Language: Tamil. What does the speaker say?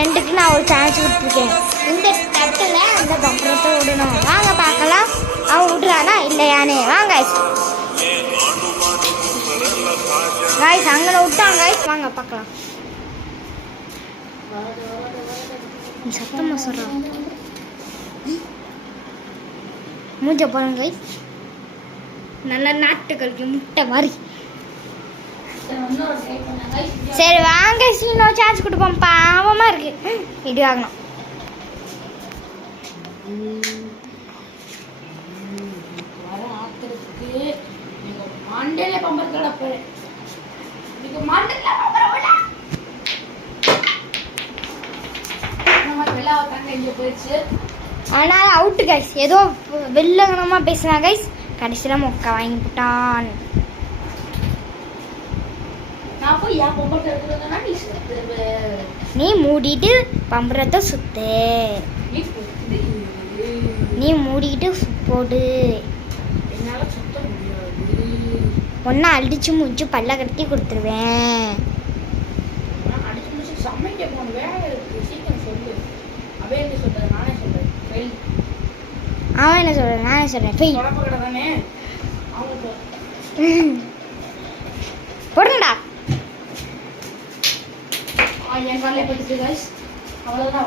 ஃப்ரெண்டுக்கு நான் ஒரு சான்ஸ் கொடுத்துருக்கேன். இந்த தட்டில் அந்த பம்பரத்தை விடணும். வாங்க பார்க்கலாம் அவன் விட்றானா இல்லையானே. வாங்க காய்ஸ் அங்கே விட்டான் காய்ஸ். வாங்க பார்க்கலாம். சத்தமாக சொல்கிறான். மூஞ்ச போகிறோம் காய்ஸ். நல்ல நாட்டுகளுக்கு முட்டை மாதிரி. சரி வாங்க இன்னொரு சார்ஜ் கொடுப்போம். பாவமாக இருக்கு. இது வாங்கணும். ஆனால் அவுட்டு கைஸ். ஏதோ வெள்ளங்கனமாக பேசினா கைஸ். கடைசியில் மொக்கை வாங்கி போட்டான். நீ மூடிட்டு பம்பரத்தை சுத்து. நீ மூடிட்டு போடு. ஒன்னா அடிச்சு முடிச்சு பல்ல கட்டி கொடுத்துருவேன். அவன் என்ன சொல்றேன் நானே சொல்றேன். போடுங்கடா. என் காலையை பட்டுச்சு கைஸ். அவ்வளோதான்.